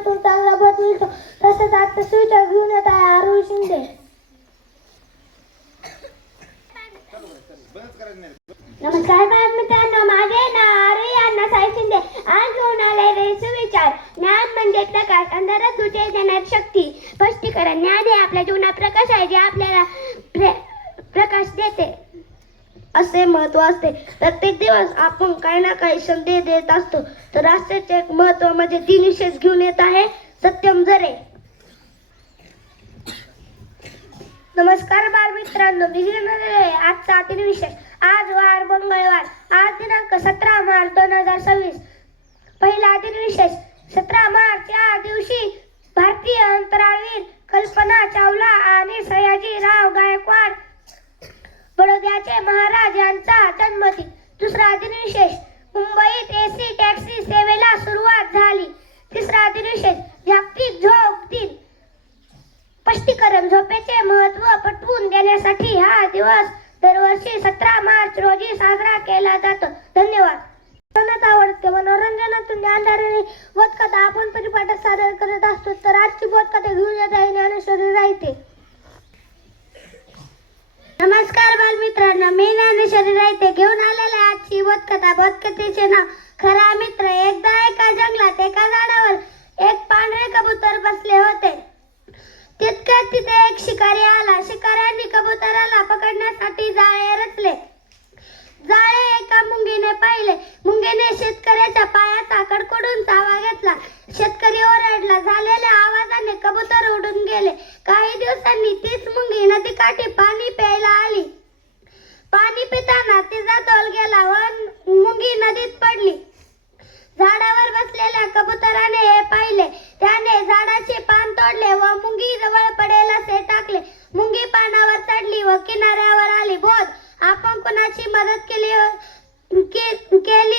तो चांगला बदलतो. तसंच आता स्वेटर घेऊन येत आहे अरुण शिंदे. नमस्कार मित्रांनो, माझे नाव आरुई अण्णासाहेब शिंदे. आज घेऊन आलेले सुविचार. ज्ञान म्हणजे प्रकाश, अंधारात उजेड देणारी शक्ती. स्पष्टीकरण: ज्ञान हे आपल्या जीवनात प्रकाश आहे जे आपल्याला प्रकाश देते असे महत्व असते. प्रत्येक दिवस आपण काही ना काही संदेश देत असतो. तर राष्ट्राचे एक महत्व म्हणजे 3 विशेष घेऊन येत आहे सत्यम जरे. नमस्कार बालमित्रांनो, मी घेऊन आलेले आजचा 3 विशेष. आज वार मंगळवार. आज दिनांक 17 मार्च 2026. पहिला 3 विशेष. 17 मार्च या दिवशी भारतीय अंतराळवीर कल्पना चावला आणि सयाजीराव गायकवाड बडोद्याचे महाराज यांचा जन्मदिन. दुसरा 3 विशेष. मुंबईत एसी टॅक्सी सेवेला सुरुवात झाली. तिसरा 3 विशेष. जागतिक झोप दिन. स्पष्टीकरण: झोपेचे महत्त्व पटवून देण्यासाठी हा दिवस दरवर्षी 17 मार्च रोजी साजरा केला जातो. धन्यवाद. मनात आवडते मनोरंजनातून ज्ञानधारणी बोधकथा आपण परिपाठात सादर करत असतो. तर आजची बोधकथा घेऊन येत आहे ज्ञानेश्वरी रायते. नमस्कार बालमित्रांनो, मी ज्ञानेश्वरी रायते घेऊन आलेल्या आजची बोधकथा. बोधकथेचे नाव खरा मित्र. एकदा एका जंगलात एका झाडावर एक पांढरे कबूतर बसले होते. तितक्यात तिथे एक शिकारी आला. शिकाऱ्यांनी कबुतराला पकडण्यासाठी जाळे रचले. जाळे एका मुंगीने पाहिले. मुंगीने शेतकऱ्याच्या पायाचा कडकडून चावा घेतला. शेतकरी ओरडला. झालेल्या आवाजाने कबूतर उडून गेले. काही दिवसांनी तीच मुंगी नदीकाठी पाणी प्यायला आली. पाणी पिताना तिचा तोल गेला व मुंगी नदीत पडली. झाडावर बसलेल्या कबुतराने हे पाहिले. त्याने झाडाचे पान तोडले व मुंगी जवळ पडेल असे टाकले. मुंगी पानावर चढली व किनाऱ्यावर आली. बोध: आपण कोणाची मदत केली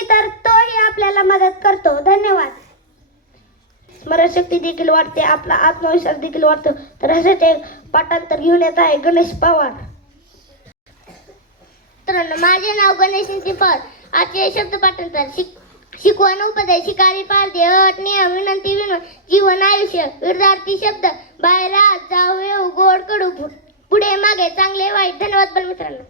तर तोही आपल्याला मदत करतो. धन्यवाद. स्मरणशक्ती देखील वाढते, आपला आत्मविश्वास देखील वाढतो. तर असेच एक पाठांतर घेऊन येत आहे गणेश पवार. मित्रांनो, माझे नाव गणेश पवार. आजचे शब्द पाठांतर: शिकवण, उपदेश, शिकारी, पारदे, अट, नियम, विनंती, विनोद, जीवन, आयुष्य, विद्यार्थी शब्द, बाहेर, आत, जाऊ, येऊ, गोड, कडू, पुढे, मागे, चांगले, वाईट. धन्यवाद मित्रांनो.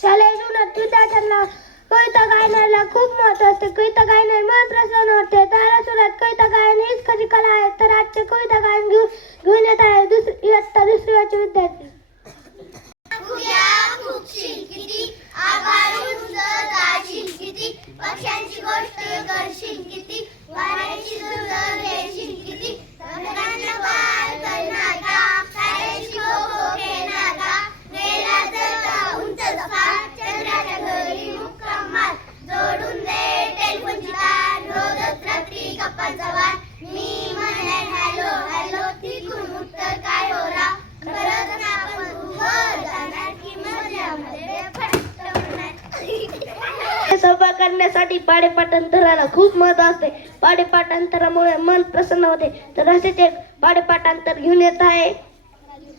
शालेय जीवनात विद्यार्थ्यांना कविता गायनाला खूप महत्त्व असते. कविता गायनाने मन प्रसन्न होते. त्याला सुरुवात कविता गायन हीच खरी कला आहे. तर आजचे कविता गायन घेऊन येत आहे इयत्ता 2रीचे विद्यार्थी. पक्ष्यांची गोष्ट करशील किती, वाऱ्याची सुंदर घेशील किती, रंगांना पार करणार का, ताऱ्याची खो खो खेळणार का, नेला जर उंच जफा, चंद्राच्या घरी मुक्काम मार, जोडून दे टेलिफोनची तार, रोजच रात्री गप्पांचा वार, मी म्हणेन हॅलो हॅलो, तिथून उत्तर काय हो राव, खरंच ना आपण उभं जाणार की मधल्यामध्ये फटकणार. सभा करण्यासाठी पाढेपाठांतराला खूप महत्त्व असते. पाढेपाठांतरामुळे मन प्रसन्न होते. तर असेच एक पाढेपाठांतर घेऊन येत आहे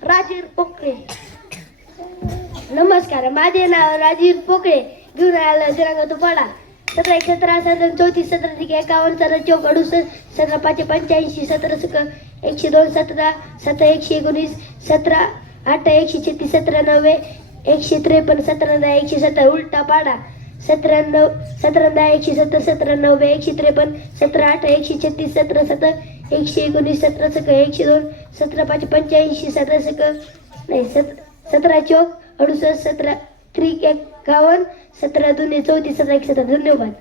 राजीव पोकळे. नमस्कार, माझे नाव राजीव पोकळे. घेऊन आलं दिनांक दुपारा 17 1 17 17 34 17 51 17 64 68 17 5 85 17 102 17 7 119 17 8 136 17 90 153 17 10 170 उलटा पाडा 17 9 17 10 170 17 90 153 17 8 136 17 7 119 17 102 17 5 85 17 नाही 17 चौक 68 17 त्रिक 51 17 2 34 17 170. धन्यवाद.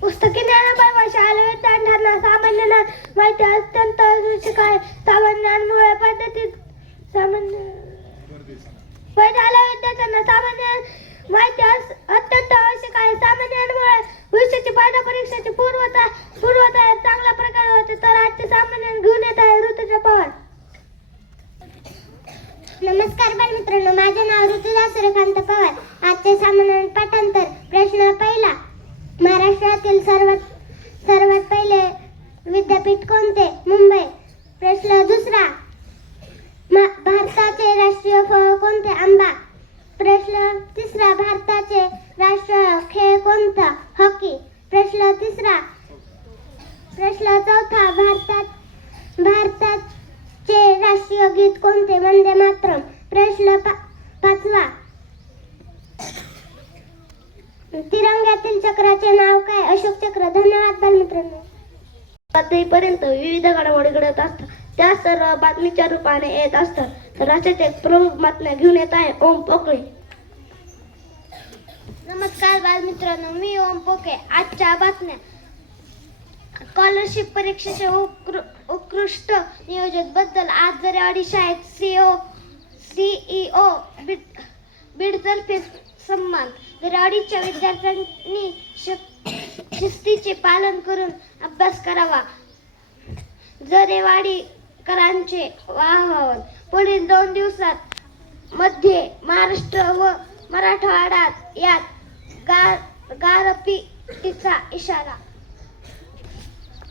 पुस्तकी ज्ञानाबाई भाषा तांढांना सामान्य माहिती अत्यंत शिकाय सामान्यांमुळे पद्धतीत सामान्य विद्यार्थ्यांना सामान्य माहिती अत्यंत आवश्यक आहे. सामान्यांमुळे भविष्याची स्पर्धा परीक्षेची पूर्वतयारी चांगल्या प्रकारे होते. तर आजचे सामान्य घेऊन येत आहे ऋतुजा पवार. नमस्कार बालमित्रांनो, माझे नाव ऋतुजा सूर्यकांत पवार. आजचे सामान्य पाठांतर. प्रश्न पहिला: महाराष्ट्रातील सर्वात पहिले विद्यापीठ कोणते? मुंबई. प्रश्न दुसरा: भारताचे राष्ट्रीय फळ कोणते? आंबा. प्रश्न तिसरा: भारताचे राष्ट्रीय खेळ कोणता? हॉकी. प्रश्न तिसरा. प्रश्न चौथा. भारताचे राष्ट्रीय गीत कोणते? वंदे मातरम. प्रश्न पाचवा. तिरंग्यातील चक्राचे नाव काय? अशोक चक्र. धन्यवाद बालमित्रांनो. पातळीपर्यंत विविध घडामोडी घडत असतात, त्या सर्व बातमीच्या रूपाने येत असतात. तर असेच एक प्रमुख बातम्या घेऊन येत आहे ओम पोकळे. नमस्कार बालमित्रांनो, मी ओम पोके. आजच्या बातम्या. स्कॉलरशिप परीक्षेच्या उत्कृष्ट नियोजन बद्दल आज दरेवाडी शाळेत सीईओ बीडतर्फे सन्मान. दरेवाडीच्या विद्यार्थ्यांनी शिस्तीचे पालन करून अभ्यास करावा. दरेवाडीकरांचे आवाहन. पुढील 2 दिवसात मध्य महाराष्ट्र व मराठवाड्यात यात गारपिटीचा इशारा.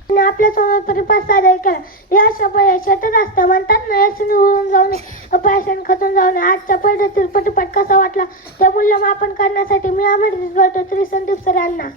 आपल्या समोर सादर केला. या शपथ शेतात असतं म्हणतात ना, यासून उडून जाऊ नये, अपयशाने खचून जाऊ नये. आजच्या पद्धतीत पटपट कसा वाटला ते मूल्यमापन करण्यासाठी मी आमंत्रित करतो श्री संदीप सर यांना.